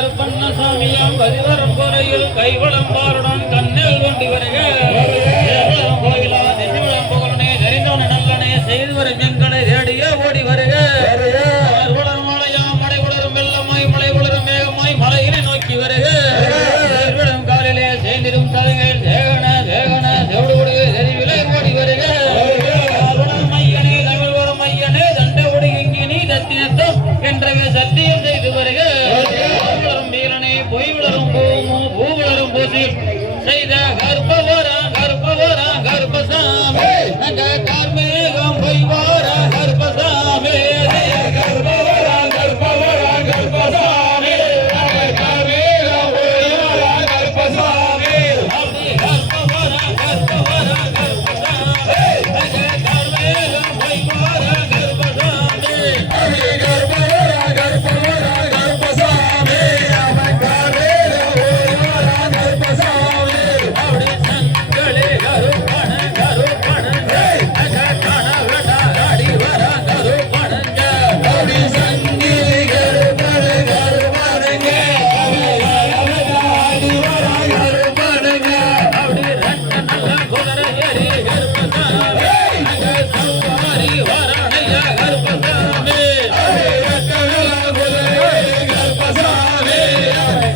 கருப்பண்ண சாமியாம் கரிவரம் பொறையில் கைவளம் பாருடன் கண்ணில் கொண்டு ஊழலும் பூசி செய்த கர்ப்பவரா கர்ப்பவரா கர்ப்பசாமி நங்க கார்மேகம் பொய்வாரா கர்ப்பசாமி கர்ப்பவரா கர்ப்பவரா கர்ப்பசாமி நங்க கார்மேகம் பொய்வாரா கர்ப்பசாமி கர்ப்பவரா கர்ப்பவரா கர்ப்பசாமி நங்க கார்மேகம் பொய்வாரா கர்ப்பசாமி கர்ப்ப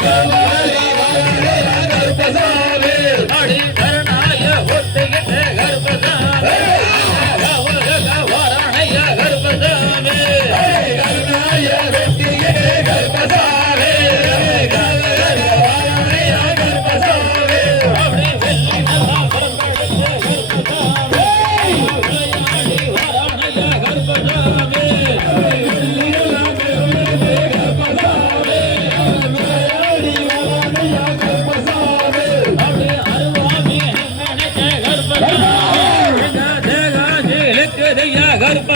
Come on.